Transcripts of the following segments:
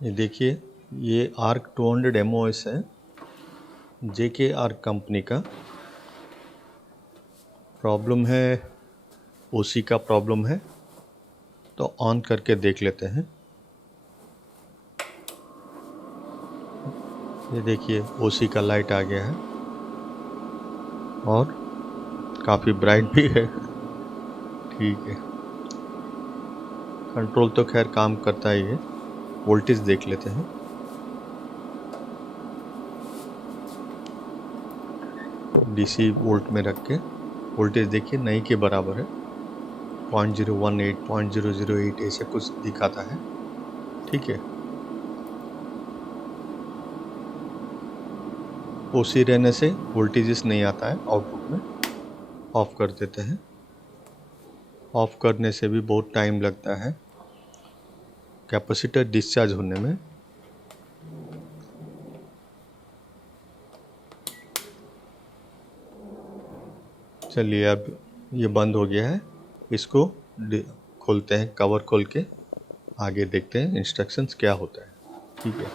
ये देखिए, ये आर्क 200 MOS है, JK आर्क कंपनी का। प्रॉब्लम है, OC का प्रॉब्लम है, तो ऑन करके देख लेते हैं। ये देखिए, OC का लाइट आ गया है और काफ़ी ब्राइट भी है। ठीक है, कंट्रोल तो खैर काम करता ही है। वोल्टेज देख लेते हैं। DC वोल्ट में रख के वोल्टेज देखिए नहीं के बराबर है, 0.018 0.008 ऐसे कुछ दिखाता है। ठीक है, OC रहने से वोल्टेजेस नहीं आता है आउटपुट में। ऑफ कर देते हैं। ऑफ करने से भी बहुत टाइम लगता है कैपेसिटर डिस्चार्ज होने में। चलिए, अब ये बंद हो गया है। इसको खोलते हैं, कवर खोल के आगे देखते हैं इंस्ट्रक्शंस क्या होता है। ठीक है,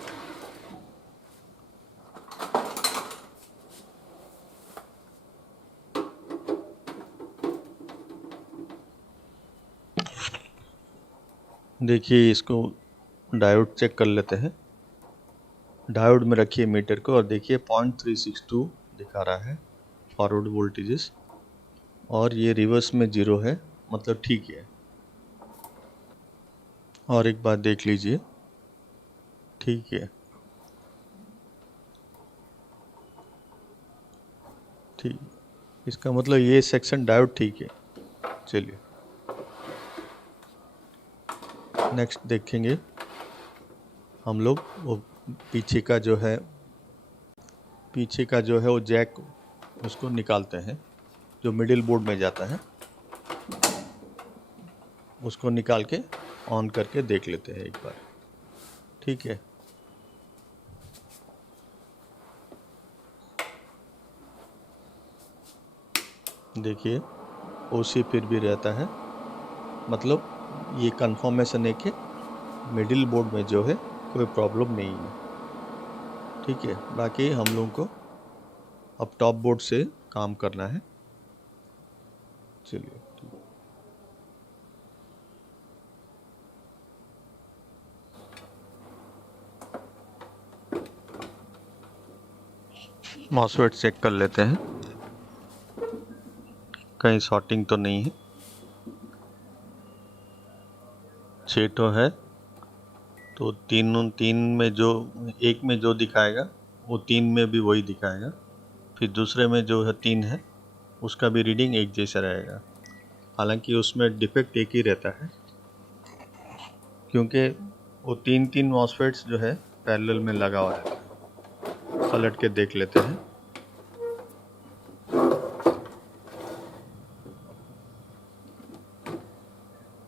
देखिए इसको डायोड चेक कर लेते हैं। डायोड में रखिए मीटर को और देखिए 0.362 दिखा रहा है फॉरवर्ड वोल्टेजेस, और ये रिवर्स में 0 है, मतलब ठीक है। और एक बार देख लीजिए, ठीक है, ठीक, इसका मतलब ये सेक्शन डायोड ठीक है। चलिए नेक्स्ट देखेंगे हम लोग। वो पीछे का जो है वो जैक, उसको निकालते हैं जो मिडिल बोर्ड में जाता है, उसको निकाल के ऑन करके देख लेते हैं एक बार। ठीक है, देखिए OC फिर भी रहता है, मतलब ये कंफर्मेशन है कि मिडिल बोर्ड में जो है कोई प्रॉब्लम नहीं है। ठीक है, बाकी हम लोगों को अब टॉप बोर्ड से काम करना है। चलिए, मॉसफेट चेक कर लेते हैं, कहीं शॉर्टिंग तो नहीं है। 6 तो है, तो तीन में जो, एक में जो दिखाएगा वो 3 में भी वही दिखाएगा, फिर दूसरे में जो है 3 है उसका भी रीडिंग एक जैसा रहेगा। हालांकि उसमें डिफेक्ट एक ही रहता है, क्योंकि वो तीन मॉसफेट्स जो है पैरेलल में लगा हुआ रहता है। पलट के देख लेते हैं।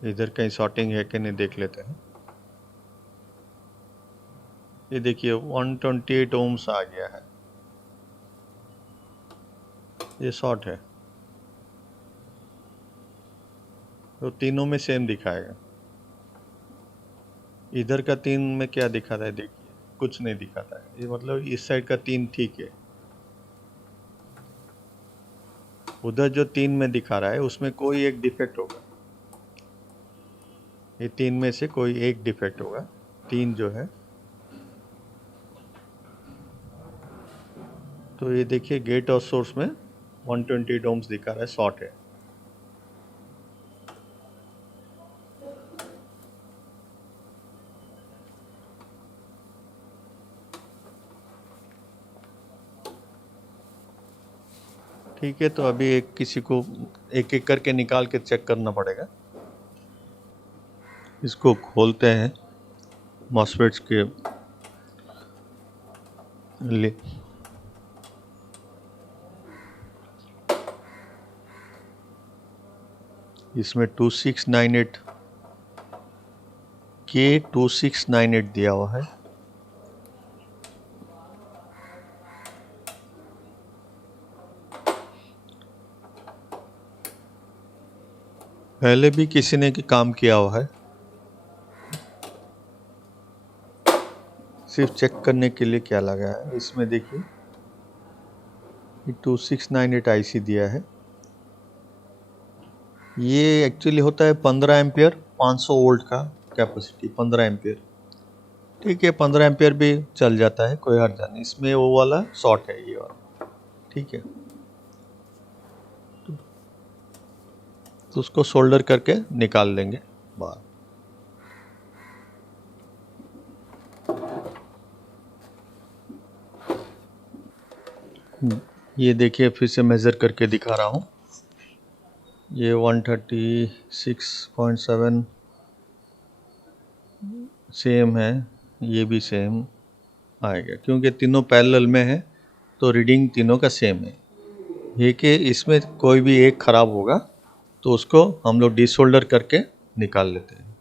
इधर कहीं शॉर्टिंग है कि नहीं देख लेते हैं। ये देखिए 128 ओम्स आ गया है, ये शॉर्ट है, तो तीनों में सेम दिखाएगा। इधर का 3 में क्या दिखाता है देखिए, कुछ नहीं दिखाता है। ये मतलब इस साइड का 3 ठीक है, उधर जो 3 में दिखा रहा है उसमें कोई एक डिफेक्ट होगा। ये 3 में से कोई एक डिफेक्ट होगा। 3 जो है, तो ये देखिए गेट और सोर्स में 120 ओम्स दिखा रहा है, शॉर्ट है। ठीक है, तो अभी किसी को एक एक करके निकाल के चेक करना पड़ेगा। इसको खोलते हैं मॉसफेट्स के लिए। इसमें 2698 K2698 दिया हुआ है। पहले भी किसी ने काम किया हुआ है। सिर्फ चेक करने के लिए क्या लगा है इसमें देखिए, 2698 IC दिया है। ये एक्चुअली होता है 15 एम्पियर 500 वोल्ट का कैपेसिटी, 15 एम्पियर। ठीक है, 15 एम्पियर भी चल जाता है, कोई हर्जा नहीं। इसमें वो वाला शॉर्ट है, ये वाला। ठीक है, तो उसको सोल्डर करके निकाल लेंगे बाहर। ये देखिए, फिर से मेज़र करके दिखा रहा हूँ। ये 136.7 सेम है, ये भी सेम आएगा क्योंकि तीनों पैरेलल में है, तो रीडिंग तीनों का सेम है। ये कि इसमें कोई भी एक ख़राब होगा तो उसको हम लोग डिसोल्डर करके निकाल लेते हैं,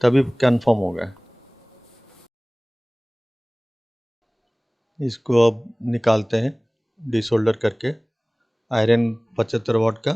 तभी कंफर्म होगा। इसको अब निकालते हैं डिसोल्डर करके। आयरन 75 वाट का।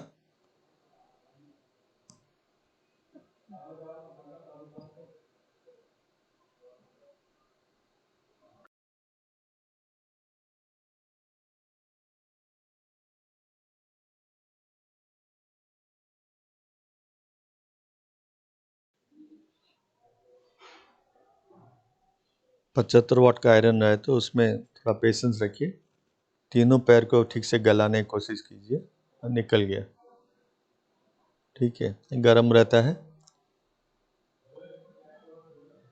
पचहत्तर वाट का आयरन रहे तो उसमें थोड़ा पेशेंस रखिए। तीनों पैर को ठीक से गलाने की कोशिश कीजिए। निकल गया। ठीक है, गरम रहता है।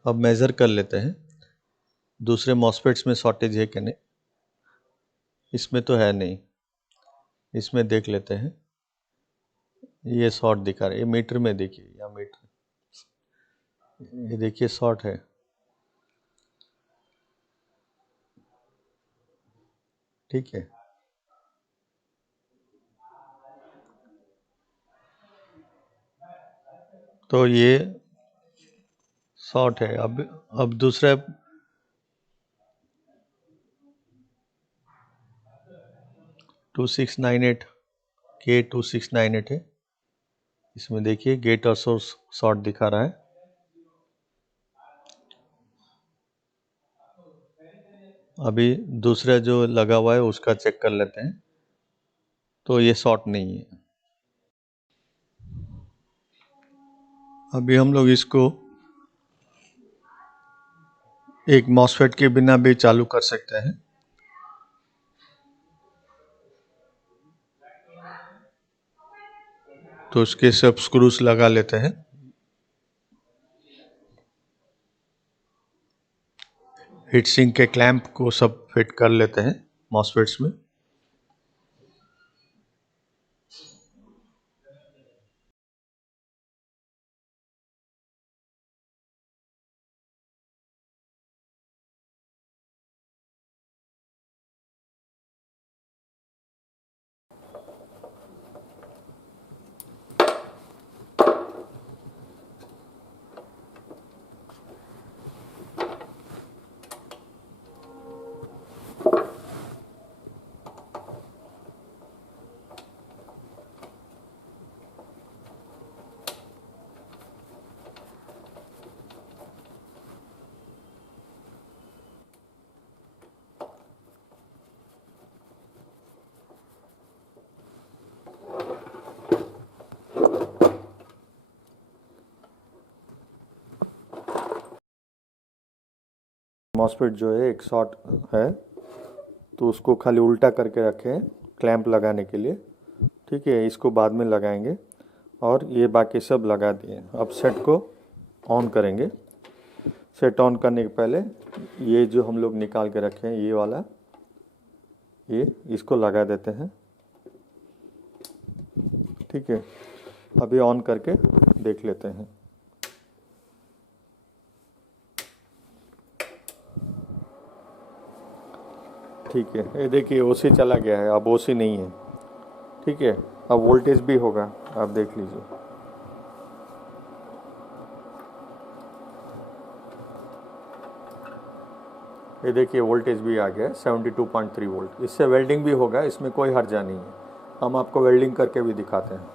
अब मेज़र कर लेते हैं दूसरे मॉसफेट्स में शॉर्टेज है कि नहीं। इसमें तो है नहीं, इसमें देख लेते हैं। ये शॉर्ट दिखा रहा है, ये मीटर में देखिए, या मीटर, ये देखिए शॉर्ट है। ठीक है, तो ये शॉर्ट है। अब दूसरा 2698 K2698 है। इसमें देखिए गेट और सोर्स शॉर्ट दिखा रहा है। अभी दूसरा जो लगा हुआ है उसका चेक कर लेते हैं, तो ये शॉर्ट नहीं है। अभी हम लोग इसको एक मॉसफेट के बिना भी चालू कर सकते हैं। तो इसके सब स्क्रूज लगा लेते हैं। हीट सिंक के क्लैंप को सब फिट कर लेते हैं मॉसफेट्स में। मॉसफेट जो है एक शॉर्ट है, तो उसको खाली उल्टा करके रखें क्लैंप लगाने के लिए। ठीक है, इसको बाद में लगाएंगे। और ये बाकी सब लगा दिए। अब सेट को ऑन करेंगे। सेट ऑन करने के पहले ये जो हम लोग निकाल के रखे हैं, ये वाला, ये इसको लगा देते हैं। ठीक है, अभी ऑन करके देख लेते हैं। ठीक है, ये देखिए ओसी चला गया है, अब ओसी नहीं है। ठीक है, अब वोल्टेज भी होगा, आप देख लीजिए। ये देखिए वोल्टेज भी आ गया है 72.3 वोल्ट। इससे वेल्डिंग भी होगा, इसमें कोई हर्जा नहीं है। हम आपको वेल्डिंग करके भी दिखाते हैं।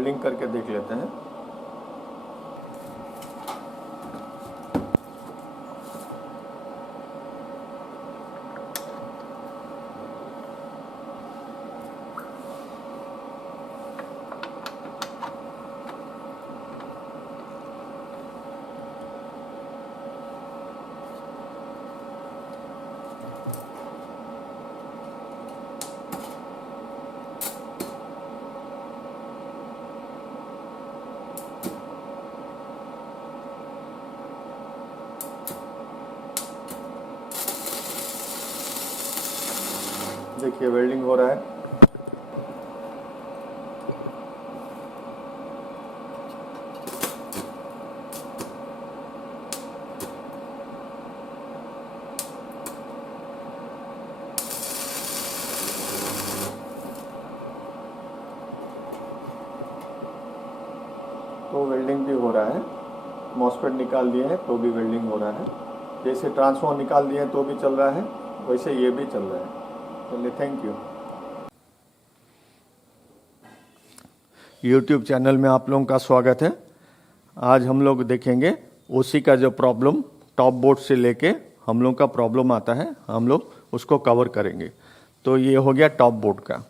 वेल्डिंग करके देख लेते हैं। देखिए वेल्डिंग हो रहा है। तो वेल्डिंग भी हो रहा है। मॉसफेट निकाल दिए हैं तो भी वेल्डिंग हो रहा है। जैसे ट्रांसफॉर्मर निकाल दिए तो भी चल रहा है, वैसे ये भी चल रहा है। चलिए, थैंक यू। यूट्यूब चैनल में आप लोगों का स्वागत है। आज हम लोग देखेंगे ओसी का जो प्रॉब्लम टॉप बोर्ड से लेके हम लोग का प्रॉब्लम आता है, हम लोग उसको कवर करेंगे। तो ये हो गया टॉप बोर्ड का।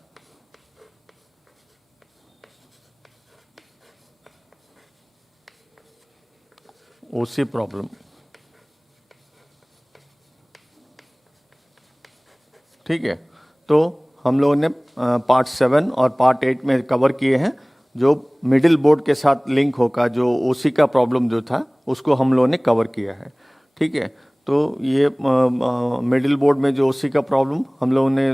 ओसी प्रॉब्लम, ठीक है। तो हम लोगों ने पार्ट 7 और पार्ट 8 में कवर किए हैं। जो मिडिल बोर्ड के साथ लिंक होकर जो ओसी का प्रॉब्लम जो था उसको हम लोगों ने कवर किया है, ठीक है। तो ये मिडिल बोर्ड में जो ओसी का प्रॉब्लम हम लोगों ने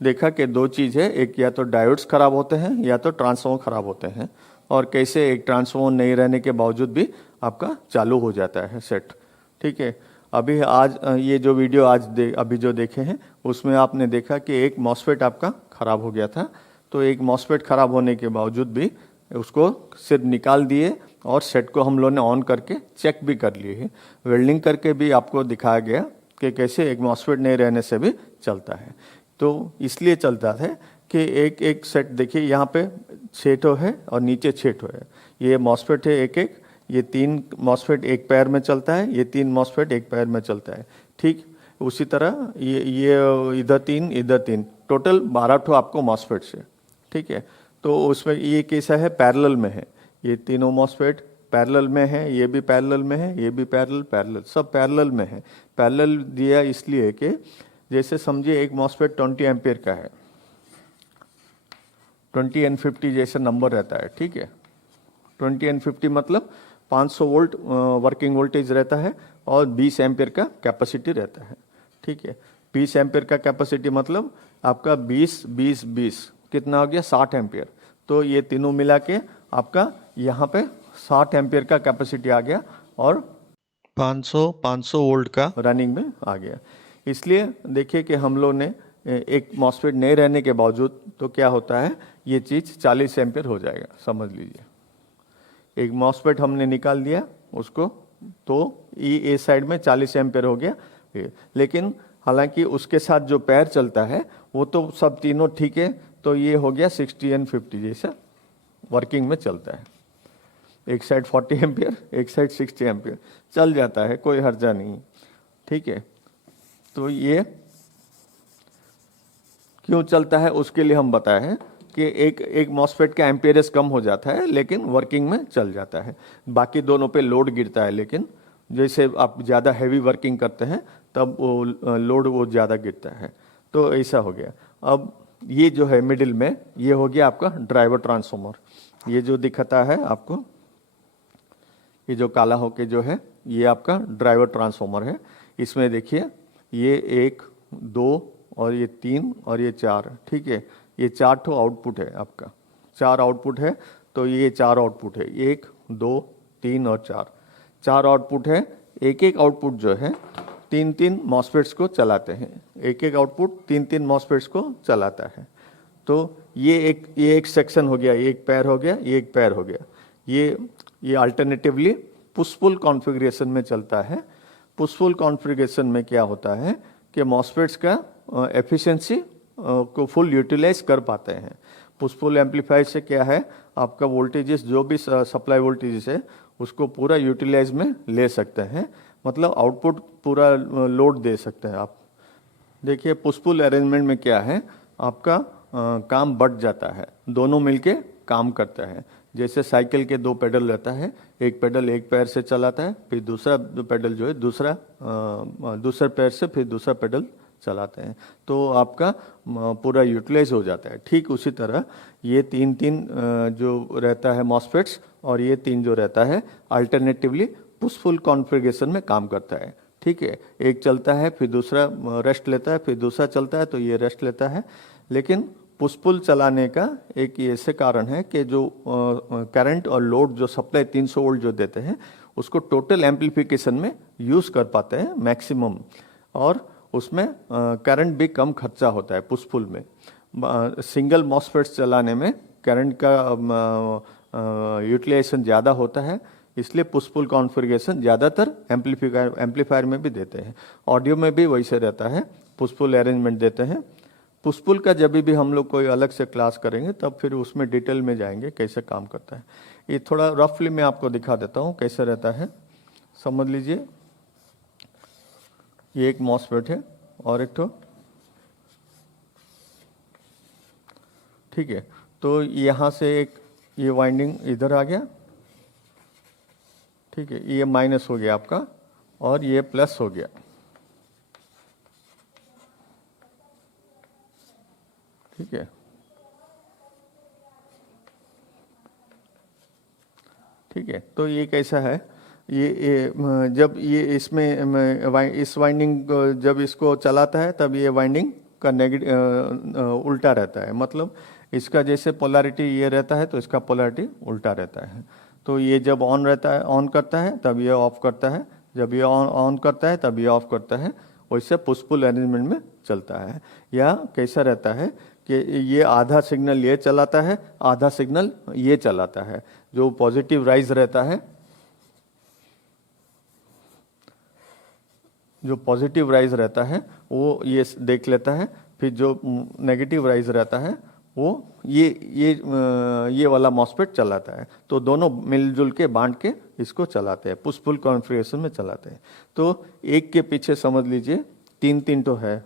देखा कि दो चीज़ है, एक या तो डायोड्स खराब होते हैं या तो ट्रांसफॉर्मर खराब होते हैं, और कैसे एक ट्रांसफॉर्मर नहीं रहने के बावजूद भी आपका चालू हो जाता है सेट, ठीक है। अभी आज ये जो वीडियो अभी जो देखे हैं उसमें आपने देखा कि एक मॉसफेट आपका ख़राब हो गया था। तो एक मॉसफेट ख़राब होने के बावजूद भी उसको सिर्फ निकाल दिए और सेट को हम लोगों ने ऑन करके चेक भी कर लिए है। वेल्डिंग करके भी आपको दिखाया गया कि कैसे एक मॉसफेट नहीं रहने से भी चलता है। तो इसलिए चलता है कि एक एक सेट देखिए, यहाँ पे 6 ठो है और नीचे 6 ठो है। ये मॉसफेट है एक एक, ये 3 मॉसफेट एक पैर में चलता है, ये 3 मॉसफेट एक पैर में चलता है, ठीक। उसी तरह ये इधर 3, टोटल 12 ठो आपको मॉसफेट्स है, ठीक है। तो उसमें ये कैसा है, पैरेलल में है। ये तीनों मॉसफेट पैरेलल में है, ये भी पैरेलल में है, ये भी पैरेलल, सब पैरेलल में है। पैरेलल दिया इसलिए कि जैसे समझिए एक मॉसफेट 20 एम्पियर का है, 20 and 50 जैसा नंबर रहता है, ठीक है। 20 and 50 मतलब 500 वोल्ट वर्किंग वोल्टेज रहता है और 20 एम्पियर का कैपेसिटी रहता है, ठीक है। 20 एम्पियर का कैपेसिटी मतलब आपका 20 कितना हो गया, 60 एम्पियर। तो ये तीनों मिला के आपका यहाँ पे 60 एम्पियर का कैपेसिटी आ गया और 500 वोल्ट का रनिंग में आ गया। इसलिए देखिए कि हम लोग ने एक मॉसफेट नहीं रहने के बावजूद तो क्या होता है, ये चीज़ 40 एम्पियर हो जाएगा, समझ लीजिए। एक मॉसफेट हमने निकाल दिया उसको, तो ए साइड में 40 एम्पियर हो गया। लेकिन हालांकि उसके साथ जो पैर चलता है वो तो सब तीनों ठीक है, तो ये हो गया 60 and 50 जैसा वर्किंग में चलता है। एक साइड 40 एम्पियर, एक साइड 60 एम्पियर चल जाता है, कोई हर्जा नहीं, ठीक है। तो ये क्यों चलता है उसके लिए हम बताए हैं कि एक मॉसफेट का एम्पियरेज कम हो जाता है लेकिन वर्किंग में चल जाता है, बाकी दोनों पे लोड गिरता है। लेकिन जैसे आप ज़्यादा हैवी वर्किंग करते हैं तब वो लोड वो ज़्यादा गिरता है। तो ऐसा हो गया। अब ये जो है मिडिल में, ये हो गया आपका ड्राइवर ट्रांसफॉर्मर। ये जो दिखता है आपको, ये जो काला होके जो है, ये आपका ड्राइवर ट्रांसफॉर्मर है। इसमें देखिए ये 1, 2 और ये 3 और ये 4, ठीक है। ये 4 ठो आउटपुट है आपका, 4 आउटपुट है। तो ये 4 आउटपुट है, 1, 2, 3 और 4 आउटपुट है। एक एक आउटपुट जो है 3 मॉसफेट्स को चलाते हैं, एक एक आउटपुट 3 मॉसफेट्स को चलाता है। तो ये एक सेक्शन हो गया, ये एक पैर हो गया, ये एक पैर हो गया। ये अल्टरनेटिवली पुश पुल कॉन्फ़िगरेशन में चलता है। पुश पुल कॉन्फ़िगरेशन में क्या होता है कि मॉसफेट्स का एफिशिएंसी को फुल यूटिलाइज कर पाते हैं। पुश पुल एम्पलीफायर से क्या है, आपका वोल्टेजेस जो भी सप्लाई वोल्टेजेस है उसको पूरा यूटिलाइज में ले सकते हैं, मतलब आउटपुट पूरा लोड दे सकते हैं आप। देखिए पुश पुल अरेंजमेंट में क्या है, आपका काम बढ़ जाता है, दोनों मिलके काम करते हैं। जैसे साइकिल के दो पेडल रहता है, एक पेडल एक पैर से चलाता है, फिर दूसरा पेडल जो है दूसरे पैर से फिर दूसरा पेडल चलाते हैं, तो आपका पूरा यूटिलाइज हो जाता है। ठीक उसी तरह ये तीन जो रहता है मॉसफेट्स, और ये तीन जो रहता है अल्टरनेटिवली पुश पुल कॉन्फ़िगरेशन में काम करता है। ठीक है, एक चलता है फिर दूसरा रेस्ट लेता है, फिर दूसरा चलता है तो ये रेस्ट लेता है। लेकिन पुश पुल चलाने का एक ऐसे कारण है कि जो करंट और लोड जो सप्लाई 300 वोल्ट जो देते हैं उसको टोटल एम्पलीफिकेशन में यूज़ कर पाते हैं मैक्सिमम, और उसमें करंट भी कम खर्चा होता है पुश पुल में। सिंगल मॉसफेट्स चलाने में करंट का यूटिलाइजेशन ज़्यादा होता है, इसलिए पुश पुल कॉन्फ़िगरेशन ज़्यादातर एम्पलीफायर में भी देते हैं। ऑडियो में भी वैसे रहता है, पुश पुल अरेंजमेंट देते हैं। पुश पुल का जब भी हम लोग कोई अलग से क्लास करेंगे तब फिर उसमें डिटेल में जाएंगे कैसे काम करता है। ये थोड़ा रफली मैं आपको दिखा देता हूँ कैसे रहता है, समझ लीजिए। ये एक मॉसफेट है और एक तो, ठीक है, तो यहाँ से एक ये वाइंडिंग इधर आ गया, ठीक है, ये माइनस हो गया आपका और ये प्लस हो गया। ठीक है, ठीक है, तो ये कैसा है, ये जब ये इसमें इस वाइंडिंग जब इसको चलाता है तब ये वाइंडिंग का उल्टा रहता है, मतलब इसका जैसे पोलैरिटी ये रहता है तो इसका पोलैरिटी उल्टा रहता है। तो ये जब ऑन रहता है, ऑन करता है तब ये ऑफ करता है, जब ये ऑन करता है तब ये ऑफ करता है, वैसे पुश पुल अरेंजमेंट में चलता है। या कैसा रहता है कि ये आधा सिग्नल ये चलाता है, आधा सिग्नल ये चलाता है। जो पॉजिटिव राइज रहता है, जो पॉजिटिव राइज रहता है वो ये देख लेता है, फिर जो नेगेटिव राइज रहता है वो ये वाला मॉसफेट चलाता है। तो दोनों मिलजुल के बांट के इसको चलाते हैं, पुश पुल कॉन्फ़िगरेशन में चलाते हैं। तो एक के पीछे समझ लीजिए तीन तो है।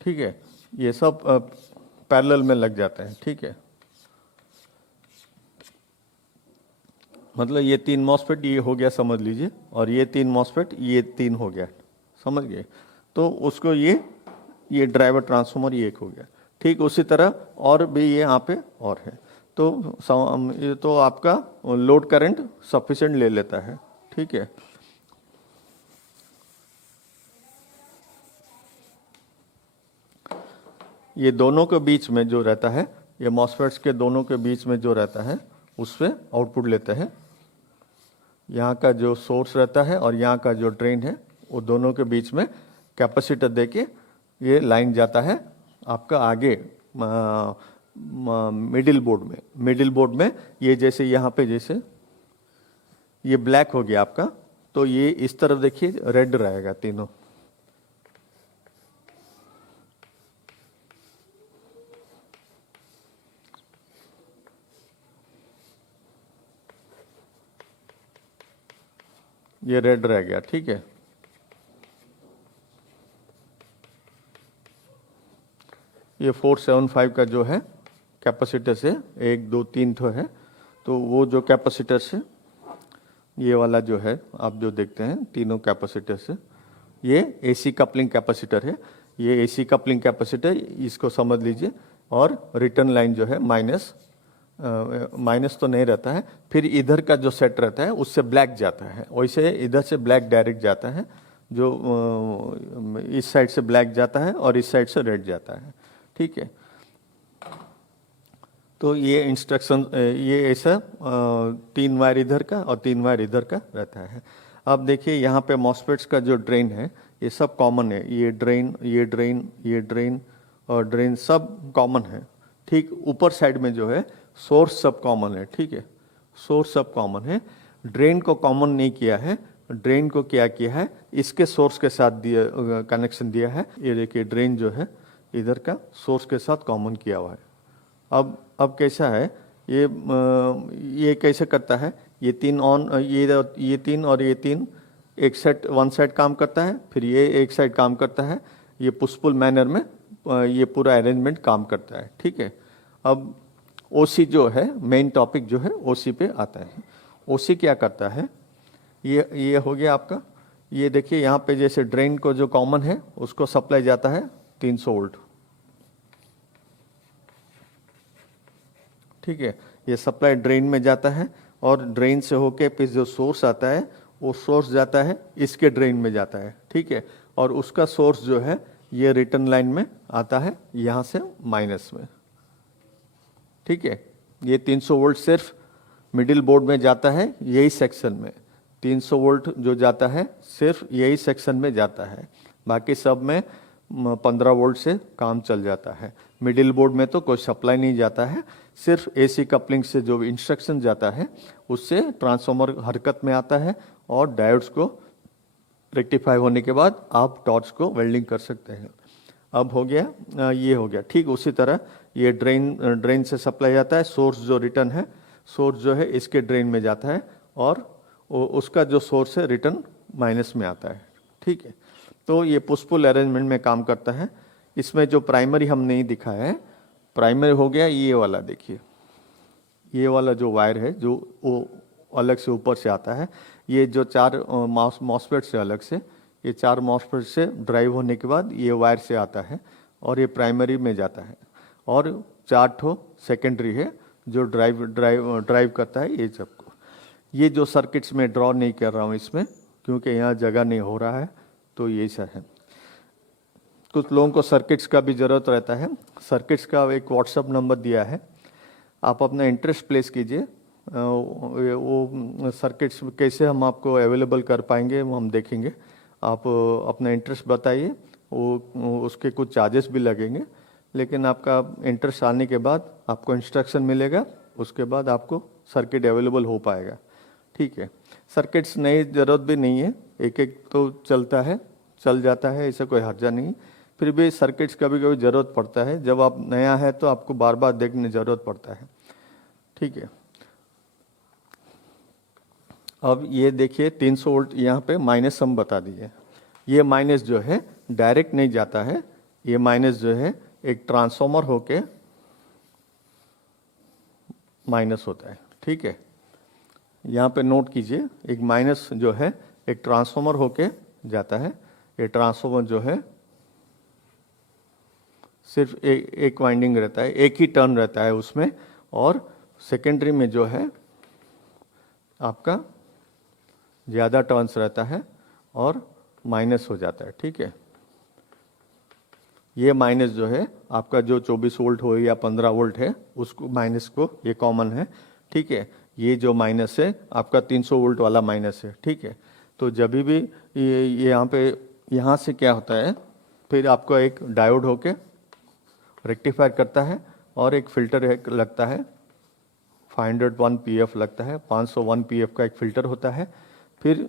ठीक है, ये सब पैरेलल में लग जाते हैं। ठीक है, मतलब ये तीन मॉसफेट ये हो गया समझ लीजिए, और ये तीन मॉसफेट ये तीन हो गया, समझ गए। तो उसको ये ड्राइवर ट्रांसफार्मर ये एक हो गया। ठीक उसी तरह और भी ये यहाँ पे और है, तो ये तो आपका लोड करंट सफिशिएंट ले लेता है। ठीक है, ये दोनों के बीच में जो रहता है, ये मॉसफेट्स के दोनों के बीच में जो रहता है उससे आउटपुट लेते हैं। यहाँ का जो सोर्स रहता है और यहाँ का जो ड्रेन है वो दोनों के बीच में कैपेसिटर देके ये लाइन जाता है आपका आगे मिडिल बोर्ड में ये जैसे यहाँ पे जैसे ये ब्लैक हो गया आपका, तो ये इस तरफ देखिए रेड रहेगा तीनों। ये रेड रह गया। ठीक है, ये 475 का जो है कैपेसिटर से 1 2 3 तो है, तो वो जो कैपेसिटर से ये वाला जो है आप जो देखते हैं तीनों कैपेसिटर से, ये एसी कपलिंग कैपेसिटर है। ये एसी कपलिंग कैपेसिटर इसको समझ लीजिए, और रिटर्न लाइन जो है माइनस तो नहीं रहता है, फिर इधर का जो सेट रहता है उससे ब्लैक जाता है, वैसे इधर से ब्लैक डायरेक्ट जाता है, जो इस साइड से ब्लैक जाता है और इस साइड से रेड जाता है। ठीक है, तो ये इंस्ट्रक्शन ये ऐसा 3 वायर इधर का और 3 वायर इधर का रहता है। अब देखिए यहाँ पे मॉसफेट्स का जो ड्रेन है ये सब कॉमन है, ये ड्रेन और ड्रेन सब कॉमन है। ठीक ऊपर साइड में जो है सोर्स सब कॉमन है। ठीक है, सोर्स सब कॉमन है, ड्रेन को कॉमन नहीं किया है, ड्रेन को क्या किया है, इसके सोर्स के साथ दिया कनेक्शन दिया है। ये देखिए ड्रेन जो है इधर का सोर्स के साथ कॉमन किया हुआ है। अब कैसा है ये कैसे करता है, ये तीन ऑन, ये तीन और ये तीन एक साइड वन साइड काम करता है, फिर ये एक साइड काम करता है। ये पुशपुल मैनर में ये पूरा अरेंजमेंट काम करता है। ठीक है, अब ओसी जो है मेन टॉपिक जो है ओसी पे आता है। ओसी क्या करता है, ये हो गया आपका। ये देखिए यहाँ पे जैसे ड्रेन को जो कॉमन है उसको सप्लाई जाता है 300 वोल्ट। ठीक है, ये सप्लाई ड्रेन में जाता है और ड्रेन से होके फिर जो सोर्स आता है वो सोर्स जाता है इसके ड्रेन में जाता है। ठीक है, और उसका सोर्स जो है ये रिटर्न लाइन में आता है यहाँ से माइनस में। ठीक है, ये 300 वोल्ट सिर्फ मिडिल बोर्ड में जाता है, यही सेक्शन में 300 वोल्ट जो जाता है सिर्फ यही सेक्शन में जाता है, बाकी सब में 15 वोल्ट से काम चल जाता है। मिडिल बोर्ड में तो कोई सप्लाई नहीं जाता है, सिर्फ एसी कपलिंग से जो इंस्ट्रक्शन जाता है उससे ट्रांसफार्मर हरकत में आता है और डायोड्स को रेक्टिफाई होने के बाद आप टॉर्च को वेल्डिंग कर सकते हैं। अब हो गया, ये हो गया। ठीक उसी तरह ये ड्रेन से सप्लाई जाता है, सोर्स जो रिटर्न है, सोर्स जो है इसके ड्रेन में जाता है और उसका जो सोर्स है रिटर्न माइनस में आता है। ठीक है, तो ये पुशपुल अरेंजमेंट में काम करता है। इसमें जो प्राइमरी हम नहीं दिखाया है, प्राइमरी हो गया ये वाला, देखिए ये वाला जो वायर है जो वो अलग से ऊपर से आता है। ये जो 4 मॉसफेट से अलग से, ये 4 मॉसफेट से ड्राइव होने के बाद ये वायर से आता है और ये प्राइमरी में जाता है, और 4 ठो सेकेंडरी है जो ड्राइव करता है ये सबको। ये जो सर्किट्स में ड्रॉ नहीं कर रहा हूँ इसमें क्योंकि यहाँ जगह नहीं हो रहा है, तो ये सब है। कुछ लोगों को सर्किट्स का भी ज़रूरत रहता है, सर्किट्स का एक व्हाट्सअप नंबर दिया है, आप अपना इंटरेस्ट प्लेस कीजिए। वो सर्किट्स कैसे हम आपको अवेलेबल कर पाएंगे वो हम देखेंगे। आप अपना इंटरेस्ट बताइए, वो उसके कुछ चार्जेस भी लगेंगे, लेकिन आपका इंटरेस्ट आने के बाद आपको इंस्ट्रक्शन मिलेगा, उसके बाद आपको सर्किट अवेलेबल हो पाएगा। ठीक है, सर्किट्स नई ज़रूरत भी नहीं है, एक एक तो चलता है, चल जाता है, ऐसा कोई हर्जा नहीं। फिर भी सर्किट्स कभी कभी ज़रूरत पड़ता है, जब आप नया है तो आपको बार बार देखने ज़रूरत पड़ता है। ठीक है, अब ये देखिए 300 वोल्ट यहाँ पे माइनस हम बता दिए। ये माइनस जो है डायरेक्ट नहीं जाता है, ये माइनस जो है एक ट्रांसफार्मर होके माइनस होता है। ठीक है, यहाँ पे नोट कीजिए, एक माइनस जो है एक ट्रांसफार्मर होके जाता है। ये ट्रांसफार्मर जो है सिर्फ एक वाइंडिंग रहता है, एक ही टर्न रहता है उसमें, और सेकेंडरी में जो है आपका ज़्यादा टर्न्स रहता है और माइनस हो जाता है। ठीक है, ये माइनस जो है आपका जो 24 वोल्ट हो या 15 वोल्ट है उसको माइनस को ये कॉमन है। ठीक है, ये जो माइनस है आपका 300 वोल्ट वाला माइनस है। ठीक है, तो जब भी ये यहाँ पे यहाँ से क्या होता है, फिर आपको एक डायोड होके रेक्टिफायर करता है और एक फिल्टर लगता है, 501 पीएफ लगता है, 501 पीएफ का एक फिल्टर होता है। फिर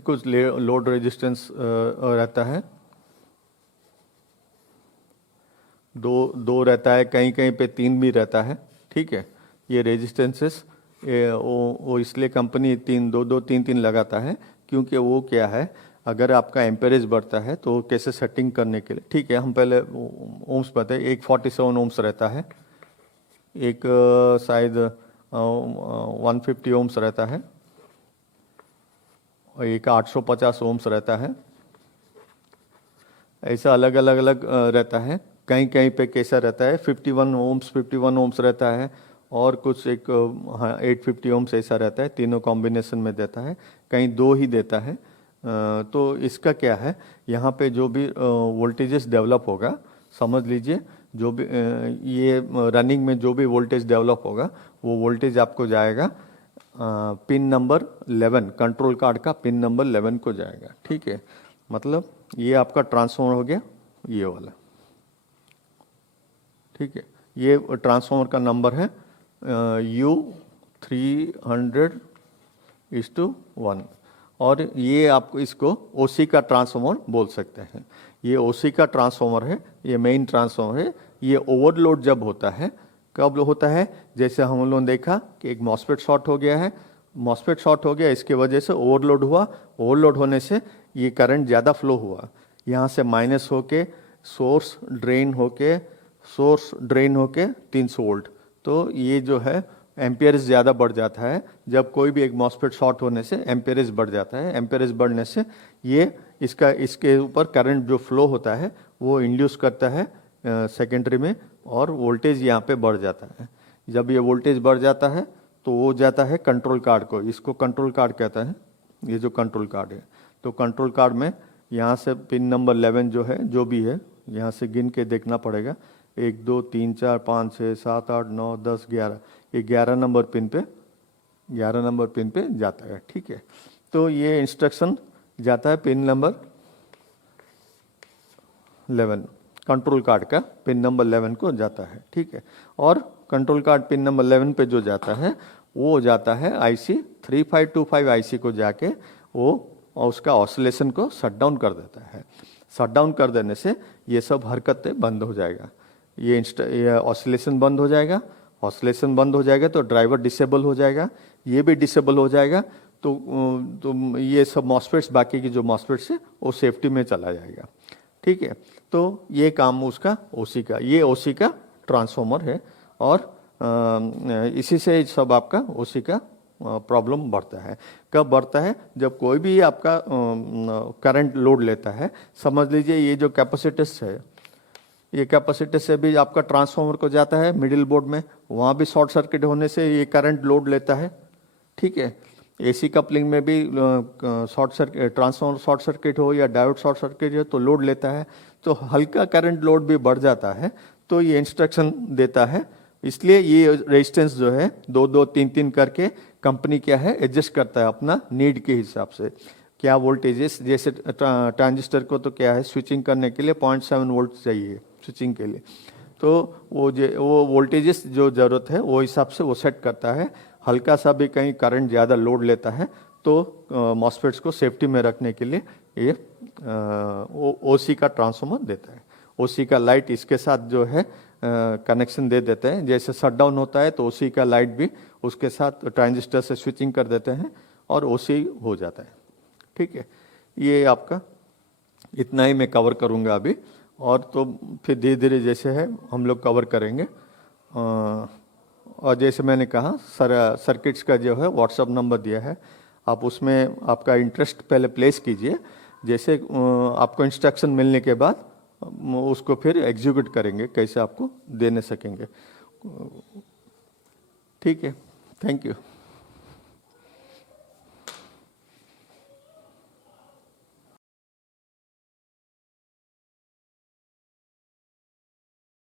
कुछ लोड रेजिस्टेंस रहता है, दो रहता है, कहीं कहीं पे 3 भी रहता है। ठीक है, ये रेजिस्टेंसेस वो इसलिए कंपनी 3 लगाता है क्योंकि वो क्या है, अगर आपका एम्पेरेज बढ़ता है तो कैसे सेटिंग करने के लिए। ठीक है, हम पहले ओम्स बताए, एक 47 ओम्स रहता है, एक शायद 150 ओम्स रहता है, और एक 850 ओम्स रहता है। ऐसा अलग अलग रहता है। कहीं कहीं पे कैसा रहता है 51 ओम्स रहता है, और कुछ एक 850 ओम्स ऐसा रहता है। तीनों कॉम्बिनेशन में देता है, कहीं 2 ही देता है। तो इसका क्या है, यहाँ पे जो भी वोल्टेजेस डेवलप होगा, समझ लीजिए जो भी ये रनिंग में जो भी वोल्टेज डेवलप होगा वो वोल्टेज आपको जाएगा पिन नंबर 11, कंट्रोल कार्ड का पिन नंबर 11 को जाएगा। ठीक है, मतलब ये आपका ट्रांसफॉर्मर हो गया ये वाला। ठीक है, ये ट्रांसफार्मर का नंबर है U300:1 और ये आपको इसको ओसी का ट्रांसफार्मर बोल सकते हैं। ये ओसी का ट्रांसफार्मर है, ये मेन ट्रांसफार्मर है। ये ओवरलोड जब होता है, कब होता है, जैसे हम लोगों ने देखा कि एक मॉसफेट शॉर्ट हो गया है, मॉसफेट शॉर्ट हो गया, इसके वजह से ओवरलोड हुआ, ओवरलोड होने से ये करंट ज़्यादा फ्लो हुआ, यहाँ से माइनस होके सोर्स ड्रेन होके 300 वोल्ट, तो ये जो है एम्पियरेज ज़्यादा बढ़ जाता है। जब कोई भी एक मॉसफेट शॉर्ट होने से एम्पियरेज बढ़ जाता है, एम्पियरेज बढ़ने से ये इसके ऊपर करंट जो फ्लो होता है वो इंड्यूस करता है सेकेंडरी में, और वोल्टेज यहाँ पे बढ़ जाता है। जब ये वोल्टेज बढ़ जाता है तो वो जाता है कंट्रोल कार्ड को, इसको कंट्रोल कार्ड कहता है, ये जो कंट्रोल कार्ड है। तो कंट्रोल कार्ड में यहाँ से पिन नंबर 11 जो है, जो भी है, यहाँ से गिन के देखना पड़ेगा, 1 2 3 4 5 6 7 8 9 10 11, ये 11 नंबर पिन पे जाता है। ठीक है, तो ये इंस्ट्रक्शन जाता है पिन नंबर 11, कंट्रोल कार्ड का पिन नंबर 11 को जाता है। ठीक है, और कंट्रोल कार्ड पिन नंबर 11 पे जो जाता है वो जाता है आईसी 3525 आईसी को जाके वो उसका ऑसिलेशन को शट डाउन कर देता है। शट डाउन कर देने से ये सब हरकतें बंद हो जाएगा, ये ऑसिलेशन बंद हो जाएगा। ऑसिलेशन बंद हो जाएगा तो ड्राइवर डिसेबल हो जाएगा, ये भी डिसेबल हो जाएगा, तो ये सब मॉसफेट्स, बाकी की जो मॉसफेट्स है वो सेफ्टी में चला जाएगा। ठीक है, तो ये काम उसका ओसी का, ये ओसी का ट्रांसफार्मर है, और इसी से सब आपका ओसी का प्रॉब्लम बढ़ता है। कब बढ़ता है, जब कोई भी आपका करंट लोड लेता है। समझ लीजिए ये जो कैपेसिटर्स है, ये कैपेसिटर से भी आपका ट्रांसफार्मर को जाता है मिडिल बोर्ड में, वहाँ भी शॉर्ट सर्किट होने से ये करंट लोड लेता है। ठीक है, एसी कपलिंग में भी short circuit, transformer short circuit हो या डायोड शॉर्ट सर्किट हो तो लोड लेता है, तो हल्का करंट लोड भी बढ़ जाता है, तो ये इंस्ट्रक्शन देता है। इसलिए ये रेजिस्टेंस जो है 2 2 3 3 करके कंपनी क्या है एडजस्ट करता है अपना नीड के हिसाब से। क्या वोल्टेजेस, जैसे ट्रांजिस्टर को तो क्या है स्विचिंग करने के लिए 0.7 वोल्ट चाहिए स्विचिंग के लिए, तो वो वोल्टेजेस जो ज़रूरत है वो हिसाब से वो सेट करता है। हल्का सा भी कहीं करंट ज़्यादा लोड लेता है तो मॉसफेट्स को सेफ्टी में रखने के लिए ये ओसी का ट्रांसफार्मर देता है। ओसी का लाइट इसके साथ जो है कनेक्शन दे देते हैं, जैसे शट डाउन होता है तो ओसी का लाइट भी उसके साथ ट्रांजिस्टर से स्विचिंग कर देते हैं और ओसी हो जाता है। ठीक है, ये आपका इतना ही मैं कवर करूँगा अभी, और तो फिर धीरे धीरे जैसे है हम लोग कवर करेंगे। और जैसे मैंने कहा सर्किट्स का जो है व्हाट्सअप नंबर दिया है, आप उसमें आपका इंटरेस्ट पहले प्लेस कीजिए, जैसे आपको इंस्ट्रक्शन मिलने के बाद उसको फिर एग्जीक्यूट करेंगे, कैसे आपको देने सकेंगे। ठीक है, थैंक यू।